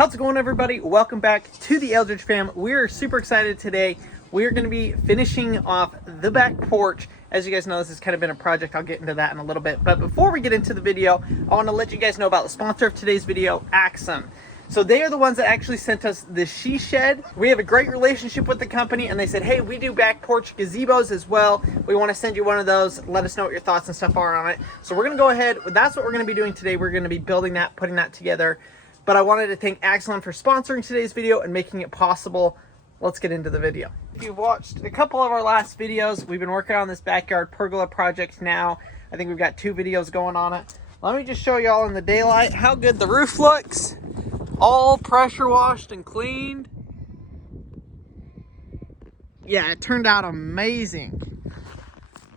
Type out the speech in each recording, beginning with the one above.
How's it going, everybody? Welcome back to the Eldredge Fam. We're super excited today. We're going to be finishing off the back porch. As you guys know, this has kind of been a project. I'll get into that in a little bit. But before we get into the video, I want to let you guys know about the sponsor of today's video, Aoxun. So they are the ones that actually sent us the she shed. We have a great relationship with the company, and they said, hey, we do back porch gazebos as well. We want to send you one of those. Let us know what your thoughts and stuff are on it. So we're going to go ahead. That's what we're going to be doing today. We're going to be building that, putting that together. But I wanted to thank Aoxun for sponsoring today's video and making it possible. Let's get into the video. If you've watched a couple of our last videos, we've been working on this backyard pergola project now. I think we've got 2 videos going on it. Let me just show you all in the daylight how good the roof looks. All pressure washed and cleaned. Yeah, it turned out amazing.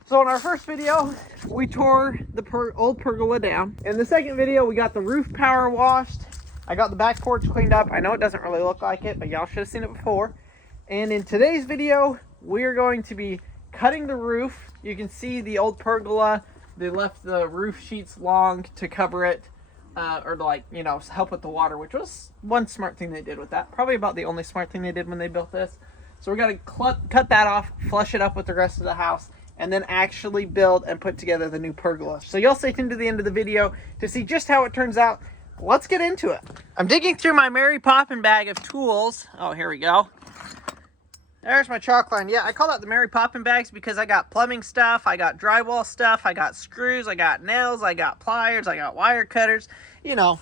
So in our first video, we tore the old pergola down. In the second video, we got the roof power washed. I got the back porch cleaned up. I know it doesn't really look like it, but y'all should have seen it before. And in today's video, we're going to be cutting the roof. You can see the old pergola. They left the roof sheets long to cover it, or to, like, you know, help with the water, which was one smart thing they did with that. Probably about the only smart thing they did when they built this. So we're going to cut that off, flush it up with the rest of the house, and then actually build and put together the new pergola. So y'all stay tuned to the end of the video to see just how it turns out. Let's get into it. I'm digging through my Mary Poppin bag of tools. Oh, here we go. There's my chalk line. Yeah, I call that the Mary Poppin bags because I got plumbing stuff, I got drywall stuff, I got screws, I got nails, I got pliers, I got wire cutters. You know,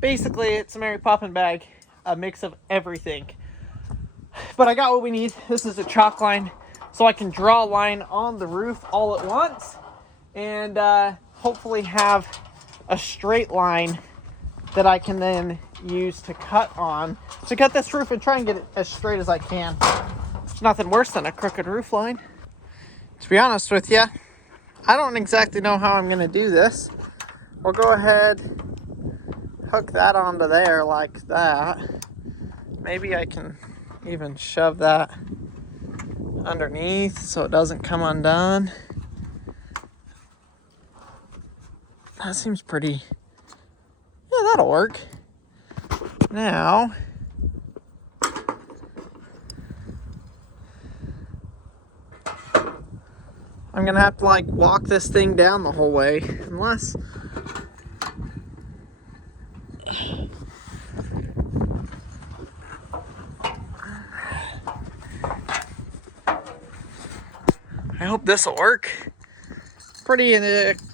basically it's a Mary Poppin bag, a mix of everything. But I got what we need. This is a chalk line, so I can draw a line on the roof all at once and hopefully have a straight line that I can then use to cut this roof and try and get it as straight as I can. There's nothing worse than a crooked roof line. To be honest with you, I don't exactly know how I'm going to do this. We'll go ahead, hook that onto there like that. Maybe I can even shove that underneath so it doesn't come undone. That seems pretty... yeah, that'll work. Now, I'm gonna have to like walk this thing down the whole way, unless I hope this will work. Pretty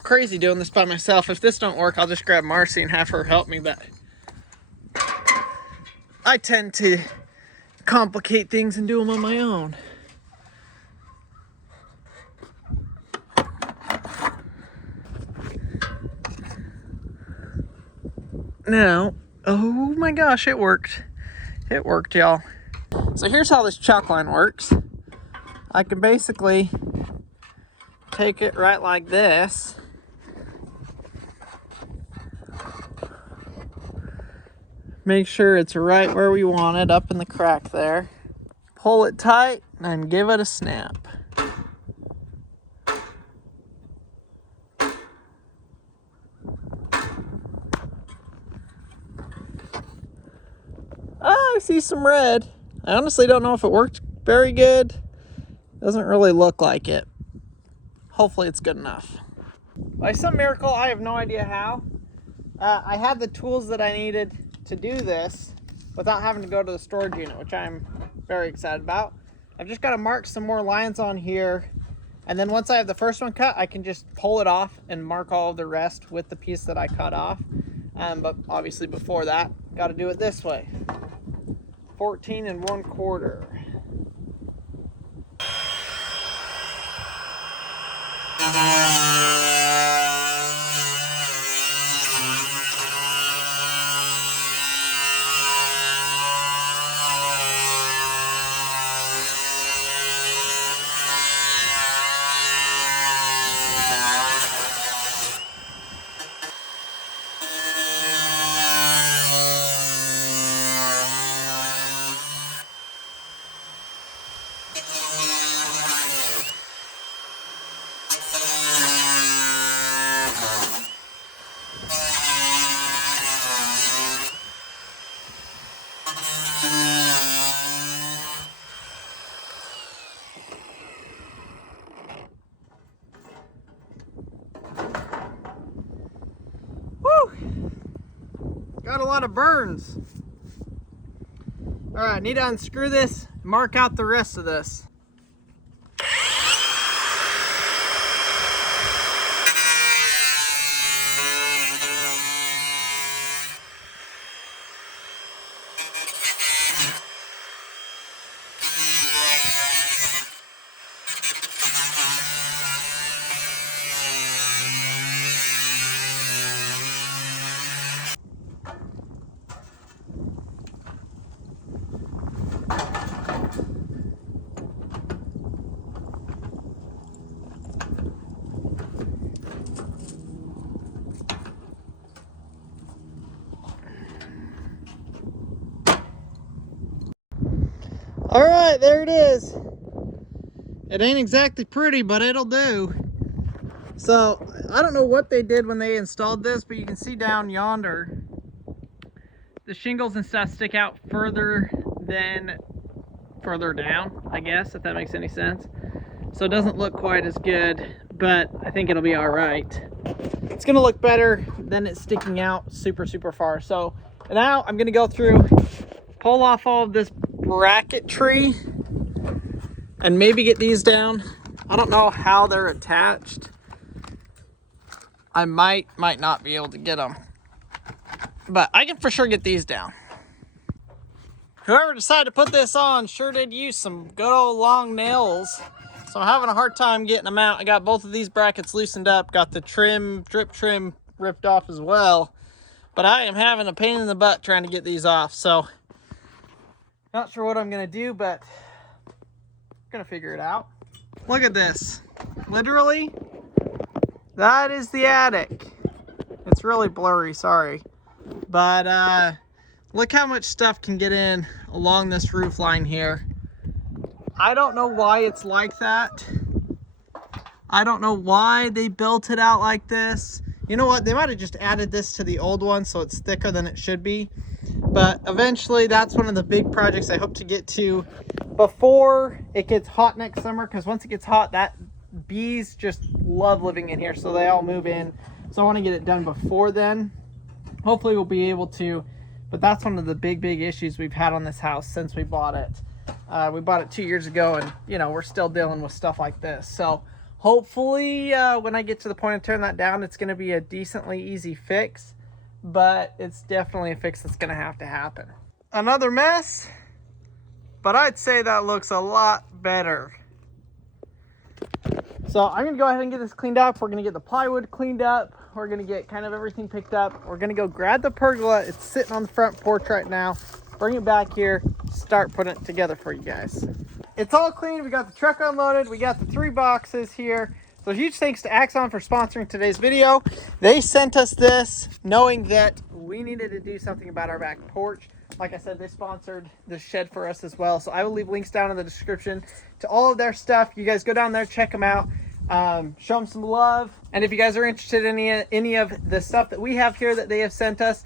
crazy doing this by myself. If this don't work, I'll just grab Marcy and have her help me, but I tend to complicate things and do them on my own. Now, oh my gosh, it worked. It worked, y'all. So here's how this chalk line works. I can basically take it right like this. Make sure it's right where we want it, up in the crack there. Pull it tight and give it a snap. I see some red. I honestly don't know if it worked very good. Doesn't really look like it. Hopefully it's good enough. By some miracle, I have no idea how, I had the tools that I needed to do this without having to go to the storage unit, which I'm very excited about. I've just got to mark some more lines on here, and then once I have the first one cut, I can just pull it off and mark all of the rest with the piece that I cut off. But obviously before that, got to do it this way. 14 1/4. burns. All right, I need to unscrew this, mark out the rest of this. All right, there it is. It ain't exactly pretty, but it'll do. So I don't know what they did when they installed this, but you can see down yonder, the shingles and stuff stick out further down, I guess, if that makes any sense. So it doesn't look quite as good, but I think it'll be all right. It's gonna look better than it sticking out super, super far. So now I'm gonna go through, pull off all of this bracketry and maybe get these down. I don't know how they're attached. I might not be able to get them, but I can for sure get these down. Whoever decided to put this on sure did use some good old long nails. So I'm having a hard time getting them out. I got both of these brackets loosened up, got the drip trim ripped off as well. But I am having a pain in the butt trying to get these off. So not sure what I'm gonna do, but I'm gonna figure it out. Look at this. Literally, that is the attic. It's really blurry, sorry. But look how much stuff can get in along this roof line here. I don't know why it's like that. I don't know why they built it out like this. You know what? They might have just added this to the old one so it's thicker than it should be. But eventually, that's one of the big projects I hope to get to before it gets hot next summer. Because once it gets hot, bees just love living in here, so they all move in. So I want to get it done before then. Hopefully we'll be able to. But that's one of the big issues we've had on this house since we bought it. We bought it 2 years ago, and you know, we're still dealing with stuff like this. So hopefully when I get to the point of turning that down, it's going to be a decently easy fix. But it's definitely a fix that's going to have to happen. Another mess, but I'd say that looks a lot better. So I'm going to go ahead and get this cleaned up. We're going to get the plywood cleaned up. We're going to get kind of everything picked up. We're going to go grab the pergola. It's sitting on the front porch right now. Bring it back here, start putting it together for you guys. It's all clean. We got the truck unloaded. We got the 3 boxes here. So huge thanks to Aoxun for sponsoring today's video. They sent us this knowing that we needed to do something about our back porch. Like I said, they sponsored the shed for us as well. So I will leave links down in the description to all of their stuff. You guys go down there, check them out, show them some love. And if you guys are interested in any of the stuff that we have here that they have sent us,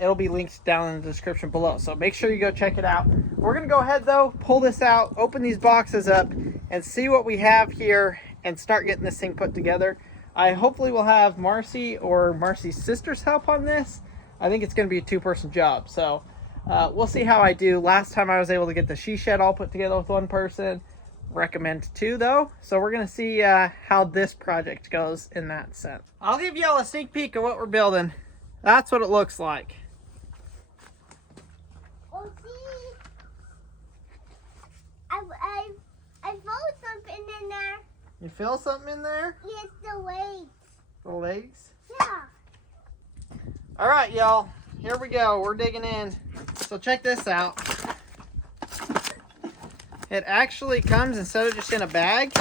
it'll be linked down in the description below. So make sure you go check it out. We're going to go ahead though, pull this out, open these boxes up, and see what we have here and start getting this thing put together. I hopefully will have Marcy or Marcy's sister's help on this. I think it's going to be a 2-person job. So we'll see how I do. Last time I was able to get the she shed all put together with 1 person. Recommend 2 though. So we're going to see how this project goes in that sense. I'll give y'all a sneak peek of what we're building. That's what it looks like. Oh, see, I found something in there. You feel something in there? Yes, the legs. The legs? Yeah. All right, y'all. Here we go. We're digging in. So check this out. It actually comes instead of just in a bag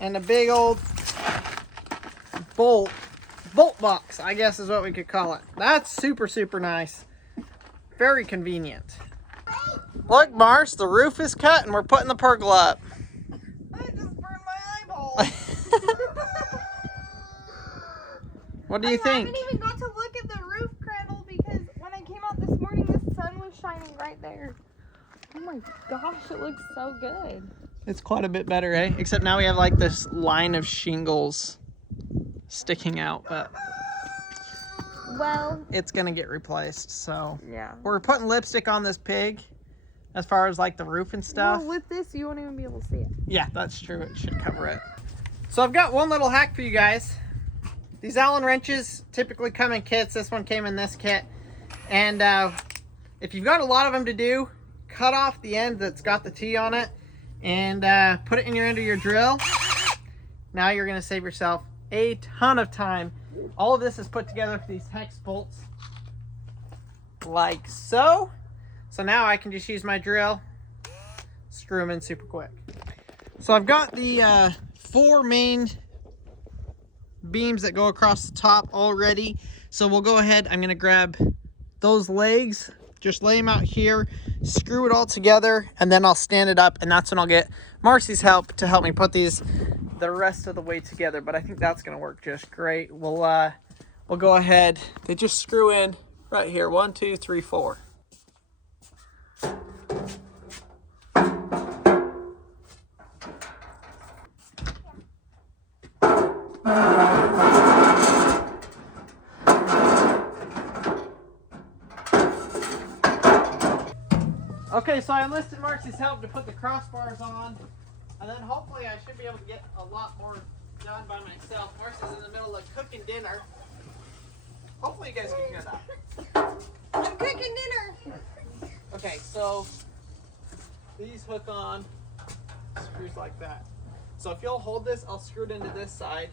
and a big old bolt box, I guess is what we could call it. That's super, super nice. Very convenient. Look, Mars, the roof is cut and we're putting the pergola up. I just burned my eyeball. What do you think? I haven't even got to look at the roof cradle because when I came out this morning, the sun was shining right there. Oh my gosh, it looks so good. It's quite a bit better, eh? Except now we have like this line of shingles sticking out, but Well, it's gonna get replaced. So yeah. we're putting lipstick on this pig as far as like the roof and stuff. Well, with this, you won't even be able to see it. Yeah, that's true. It should cover it. So I've got one little hack for you guys. These Allen wrenches typically come in kits. This one came in this kit. And if you've got a lot of them to do, cut off the end that's got the T on it and put it in your end of your drill. Now you're gonna save yourself a ton of time. All of this is put together with these hex bolts like so. So now I can just use my drill, screw them in super quick. So I've got the 4 main beams that go across the top already. So we'll go ahead, I'm gonna grab those legs, just lay them out here, screw it all together, and then I'll stand it up, and that's when I'll get Marcy's help to help me put these the rest of the way together. But I think that's gonna work just great. We'll go ahead, they just screw in right here, 1, 2, 3, 4. Okay, so I enlisted Marcy's help to put the crossbars on, and then hopefully I should be able to get a lot more done by myself. Marcy's in the middle of cooking dinner. Hopefully you guys can hear that. I'm cooking dinner. Okay, so these hook on screws like that. So if you'll hold this, I'll screw it into this side,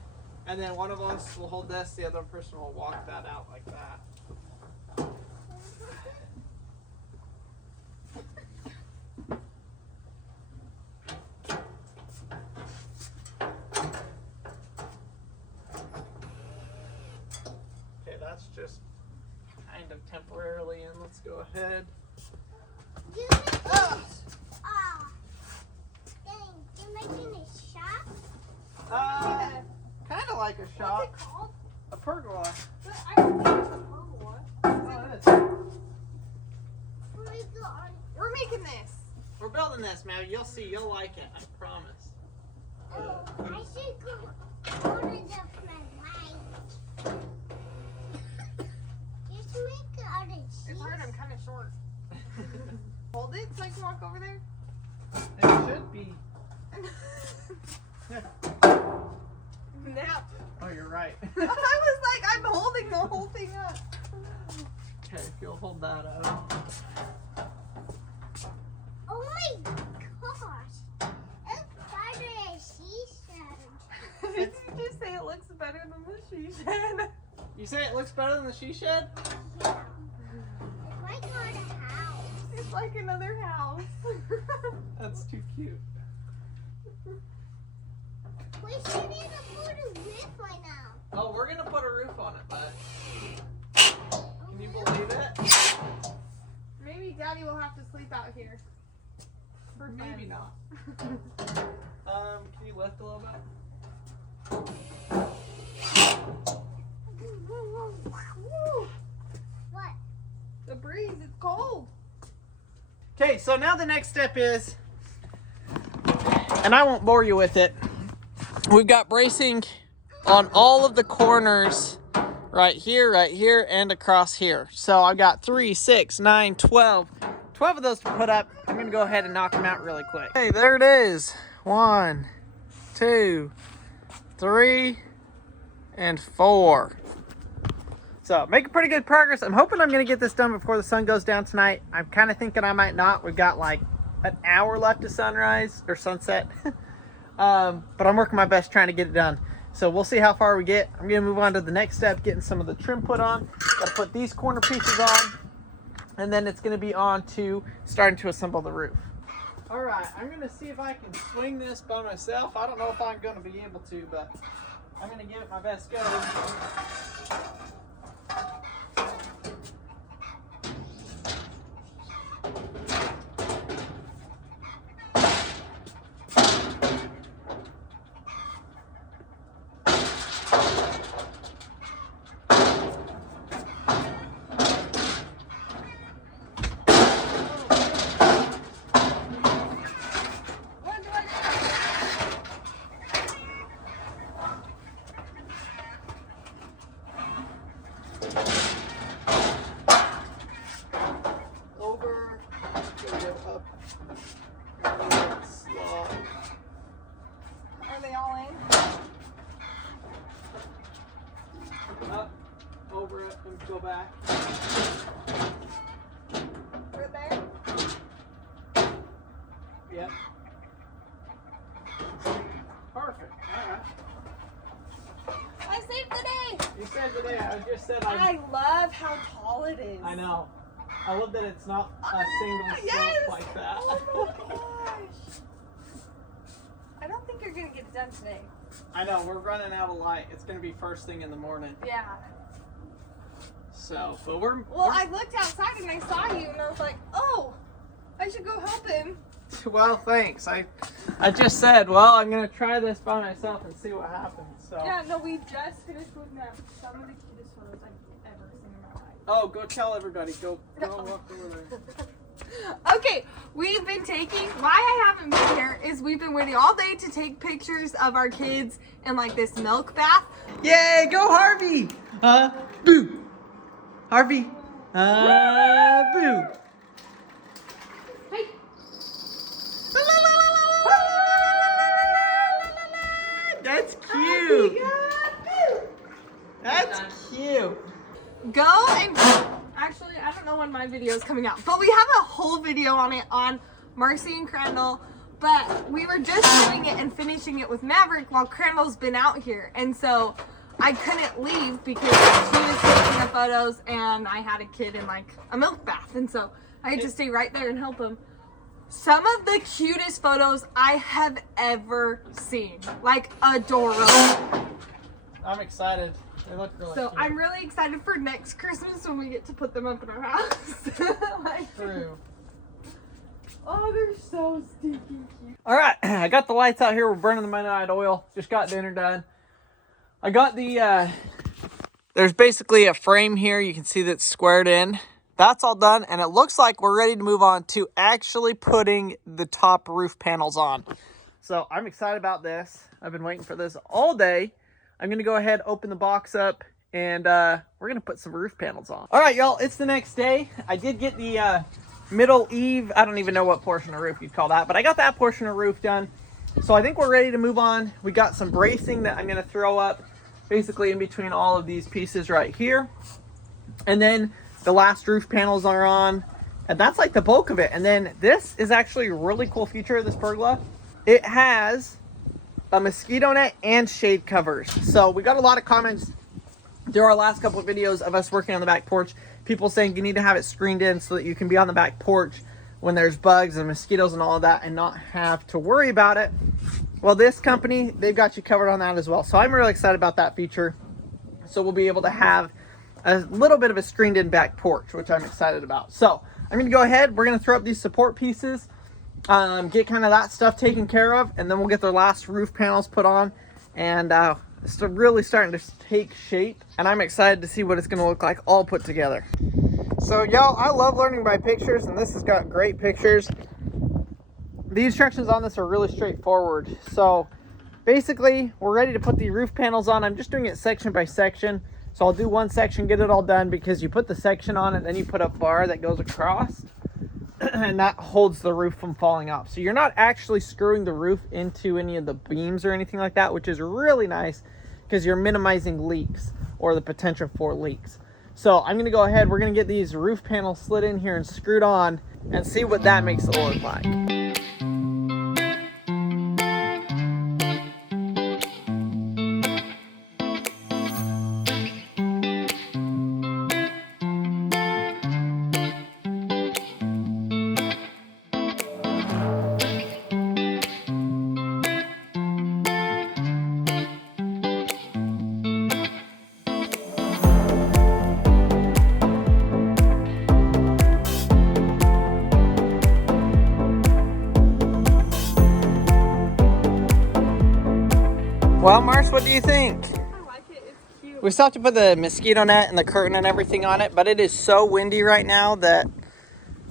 and then one of us will hold this, the other person will walk that out like that. Okay, that's just kind of temporarily in. Let's go ahead. Oh, dang, you're making a shop? Kind of like a What's shop. it called? A pergola. But I don't think it's a pergola. Oh, it is. We're making this. We're building this, man. You'll see. You'll like it. I promise. Oh, I should go order the flag. Just make it out of cheese. It's hard. I'm kind of short. Hold it so I can walk over there. It should be. Nap. Oh, you're right. I was like, I'm holding the whole thing up. Okay, if you'll hold that up. Oh my gosh. It's better than she said. Did you just say it looks better than the she shed? You say it looks better than the she shed? Yeah. It's like on a house. It's like another house. That's too cute. We should even put a roof right now. Oh, we're gonna put a roof on it, bud. Can you believe it? Maybe Daddy will have to sleep out here. For Maybe fun. not. Can you lift a little bit? What? The breeze, it's cold. Okay, so now the next step is, and I won't bore you with it, we've got bracing on all of the corners right here, and across here. So I've got 3, 6, 9, 12 of those to put up. I'm gonna go ahead and knock them out really quick. Hey, there it is. 1, 2, 3, and 4. So making pretty good progress. I'm hoping I'm gonna get this done before the sun goes down tonight. I'm kind of thinking I might not. We've got like an hour left to sunrise or sunset. But I'm working my best trying to get it done. So we'll see how far we get. I'm gonna move on to the next step, getting some of the trim put on. Gotta put these corner pieces on, and then it's gonna be on to starting to assemble the roof. All right, I'm gonna see if I can swing this by myself. I don't know if I'm gonna be able to, but I'm gonna give it my best go. today. I just said I love how tall it is. I know. I love that it's not a single slope Yes! like that. Oh my gosh. I don't think you're gonna get it done today. I know, we're running out of light. It's gonna be first thing in the morning. Yeah. So, but we're I looked outside and I saw you and I was like, oh, I should go help him. well, thanks. I just said, well, I'm gonna try this by myself and see what happens. So. Yeah, no, we just finished with them. Some of the cutest photos I've ever seen in my life. Oh, go tell everybody. Go walk over there. Okay, we've been taking, why I haven't been here is we've been waiting all day to take pictures of our kids in like this milk bath. Yay, go Harvey! Boo! Harvey! Boo! Hey. That's cute! That's cute! Go and, actually, I don't know when my video is coming out, but we have a whole video on it on Marcy and Crandall, but we were just doing it and finishing it with Maverick while Crandall's been out here, and so I couldn't leave because she was taking the photos and I had a kid in like a milk bath, and so I had to stay right there and help him. Some of the cutest photos I have ever seen, like adorable. I'm excited. They look really So cute. I'm really excited for next Christmas when we get to put them up in our house. Like, True. oh, they're so stinking cute. All right, I got the lights out here. We're burning the midnight oil. Just got dinner done. I got the, there's basically a frame here. You can see that's squared in. That's all done, and it looks like we're ready to move on to actually putting the top roof panels on. So I'm excited about this. I've been waiting for this all day. I'm going to go ahead, open the box up, and we're going to put some roof panels on. All right, y'all, it's the next day. I did get the middle eave. I don't even know what portion of roof you'd call that, but I got that portion of roof done. So I think we're ready to move on. We got some bracing that I'm going to throw up basically in between all of these pieces right here. And then the last roof panels are on, and that's like the bulk of it. And then this is actually a really cool feature of this pergola. It has a mosquito net and shade covers. So we got a lot of comments through our last couple of videos of us working on the back porch. People saying you need to have it screened in so that you can be on the back porch when there's bugs and mosquitoes and all of that and not have to worry about it. Well, this company, they've got you covered on that as well. So I'm really excited about that feature. So we'll be able to have a little bit of a screened in back porch, which I'm excited about. So I'm going to go ahead. We're going to throw up these support pieces, get kind of that stuff taken care of, and then we'll get the last roof panels put on. And it's really starting to take shape, and I'm excited to see what it's going to look like all put together. So y'all, I love learning by pictures, and this has got great pictures. The instructions on this are really straightforward. So basically, we're ready to put the roof panels on. I'm just doing it section by section. So I'll do one section, get it all done, because you put the section on it, then you put a bar that goes across, and that holds the roof from falling off. So you're not actually screwing the roof into any of the beams or anything like that, which is really nice because you're minimizing leaks or the potential for leaks. So I'm going to go ahead, we're going to get these roof panels slid in here and screwed on and see what that makes it look like. Well, Mars, what do you think? I like it. It's cute. We still have to put the mosquito net and the curtain and everything on it, but it is so windy right now that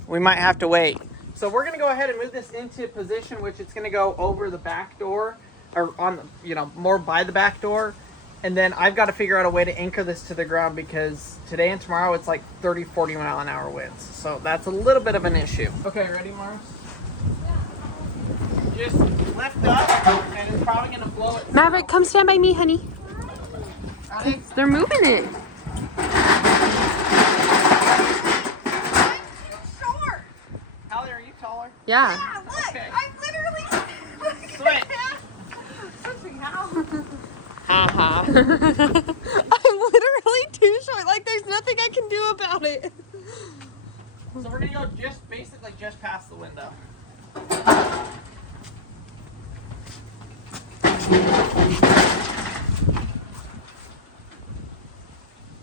we might have to wait. So we're gonna go ahead and move this into position, which it's gonna go over the back door, or on, you know, more by the back door. And then I've got to figure out a way to anchor this to the ground because today and tomorrow it's like 30, 40 mile an hour winds. So that's a little bit of an issue. Okay, ready, Mars? Just lift up and it's probably gonna blow it. Maverick, come stand by me, honey. Ready? They're moving it. Hallie, are you taller? Yeah. Yeah, look, Okay. I'm literally Switch. switching how. Haha. I'm literally do about it? So we're gonna go basically just past the window.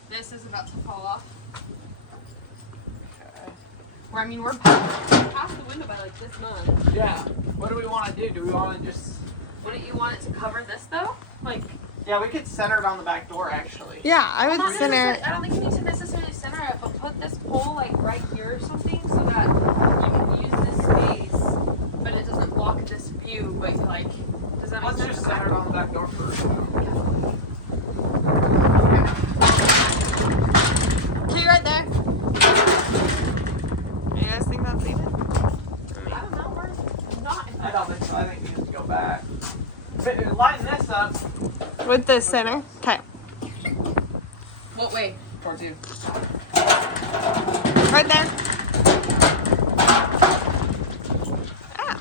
This is about to fall off. Okay. Or I mean, we're past the window by like this much. Yeah. What do we want to do? Do we want to just... Wouldn't you want it to cover this though? Like... Yeah, we could center it on the back door actually. Yeah, I would center it. I don't think you need to necessarily center it, but put this pole like right here or something so that you can use this space, but it doesn't block this view. But like, does that make Let's sense? just center it on the back door first. Okay, right there. You guys think that's even? I don't know. We're not. I don't think so. I think we have to go back. But lighten this up. With the center. Okay. What way? Towards you. Right there. Ah.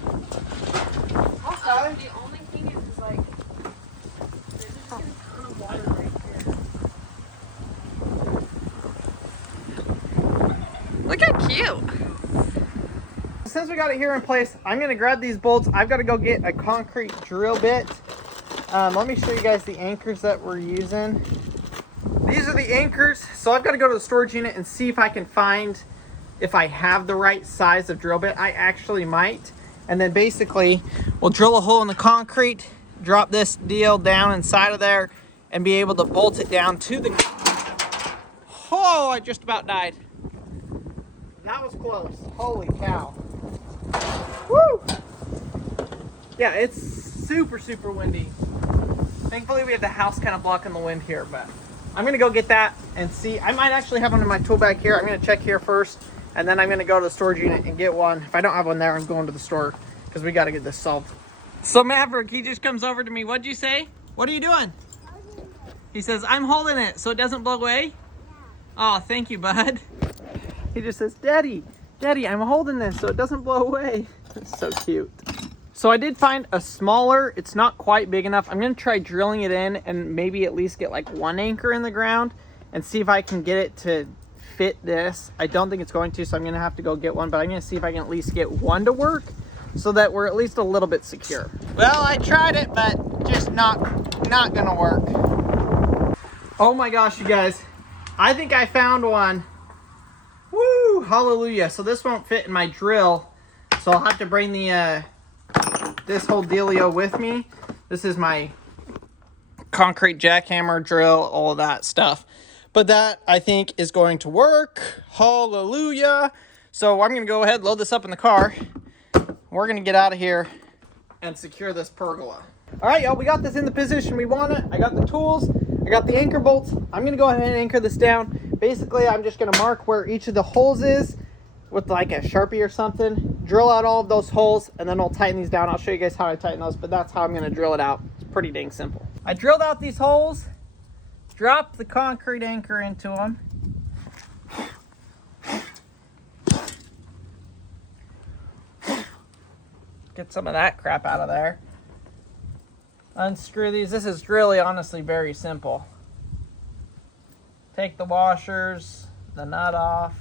Okay. The only thing is like, there's just a ton of water right here. Look how cute. Since we got it here in place, I'm gonna grab these bolts. I've got to go get a concrete drill bit. Let me show you guys the anchors that we're using. These are the anchors. So I've got to go to the storage unit and see if I can find if I have the right size of drill bit. I actually might. And then basically we'll drill a hole in the concrete, drop this deal down inside of there, and be able to bolt it down to the... Oh, I just about died. That was close. Holy cow. Woo! Yeah, it's super, super windy. Thankfully, we have the house kind of blocking the wind here, but I'm gonna go get that and see. I might actually have one in my tool bag here. I'm gonna check here first, and then I'm gonna go to the storage unit and get one. If I don't have one there, I'm going to the store because we got to get this solved. So Maverick, he just comes over to me. What'd you say? What are you doing? He says, I'm holding it so it doesn't blow away. Oh, thank you, bud. He just says, Daddy, I'm holding this so it doesn't blow away. It's so cute. So I did find a smaller, it's not quite big enough. I'm gonna try drilling it in and maybe at least get like one anchor in the ground and see if I can get it to fit this. I don't think it's going to, so I'm gonna have to go get one, but I'm gonna see if I can at least get one to work so that we're at least a little bit secure. Well, I tried it, but just not gonna work. Oh my gosh, you guys. I think I found one. Woo, hallelujah. So this won't fit in my drill, so I'll have to bring the this whole dealio with me. This is my concrete jackhammer drill, all of that stuff. But that, I think, is going to work. Hallelujah. So I'm going to go ahead, load this up in the car. We're going to get out of here and secure this pergola. All right, y'all, we got this in the position we want it. I got the tools. I got the anchor bolts. I'm going to go ahead and anchor this down. Basically, I'm just going to mark where each of the holes is with like a Sharpie or something. Drill out all of those holes, and then I'll tighten these down. I'll show you guys how I tighten those, but that's how I'm going to drill it out. It's pretty dang simple. I drilled out these holes, dropped the concrete anchor into them. Get some of that crap out of there. Unscrew these. This is really honestly very simple. Take the washers, the nut off.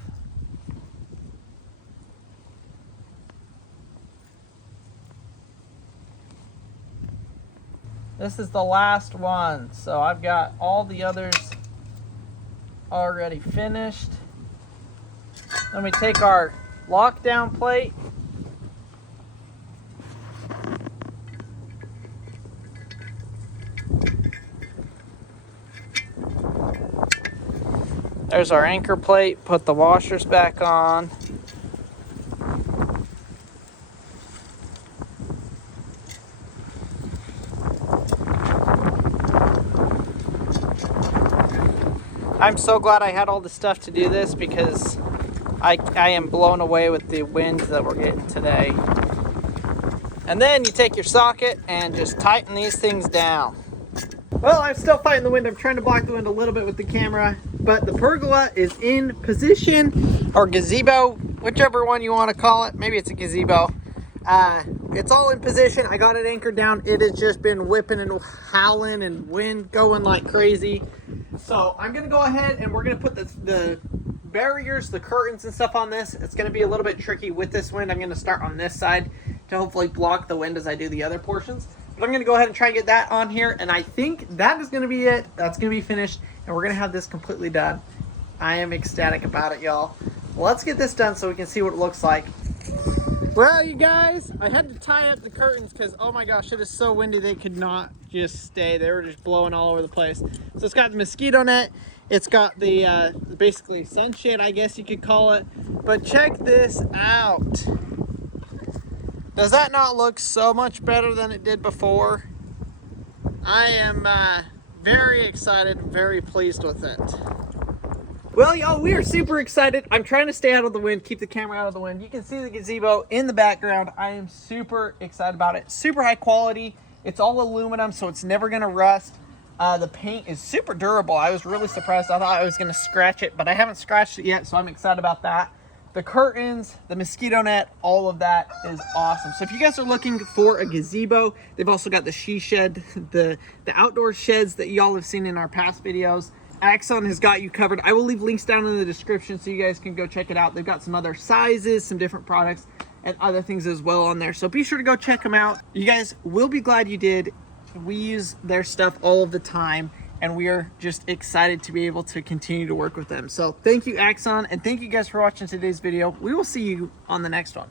This is the last one, so I've got all the others already finished. Then we take our lockdown plate. There's our anchor plate. Put the washers back on. I'm so glad I had all the stuff to do this because I am blown away with the wind that we're getting today. And then you take your socket and just tighten these things down. Well, I'm still fighting the wind. I'm trying to block the wind a little bit with the camera, but the pergola is in position, or gazebo, whichever one you want to call it. Maybe it's a gazebo. It's all in position. I got it anchored down. It has just been whipping and howling and wind going like crazy. So I'm going to go ahead and we're going to put the barriers, the curtains and stuff on this, it's going to be a little bit tricky with this wind. I'm going to start on this side to hopefully block the wind as I do the other portions. But I'm going to go ahead and try and get that on here, and I think that is going to be it. That's going to be finished, and we're going to have this completely done. I am ecstatic about it, y'all. Let's get this done so we can see what it looks like. Well, you guys, I had to tie up the curtains because, oh my gosh, it is so windy they could not just stay. They were just blowing all over the place. So it's got the mosquito net. It's got the basically sunshade, I guess you could call it. But check this out. Does that not look so much better than it did before? I am very excited, very pleased with it. Well, y'all, we are super excited. I'm trying to stay out of the wind, keep the camera out of the wind. You can see the gazebo in the background. I am super excited about it. Super high quality. It's all aluminum, so it's never gonna rust. The paint is super durable. I was really surprised. I thought I was gonna scratch it, but I haven't scratched it yet, so I'm excited about that. The curtains, the mosquito net, all of that is awesome. So if you guys are looking for a gazebo, they've also got the she shed, the outdoor sheds that y'all have seen in our past videos. Aoxun has got you covered. I will leave links down in the description so you guys can go check it out. They've got some other sizes, some different products, and other things as well on there. So be sure to go check them out. You guys will be glad you did. We use their stuff all of the time, and we are just excited to be able to continue to work with them. So thank you, Aoxun, and thank you guys for watching today's video. We will see you on the next one.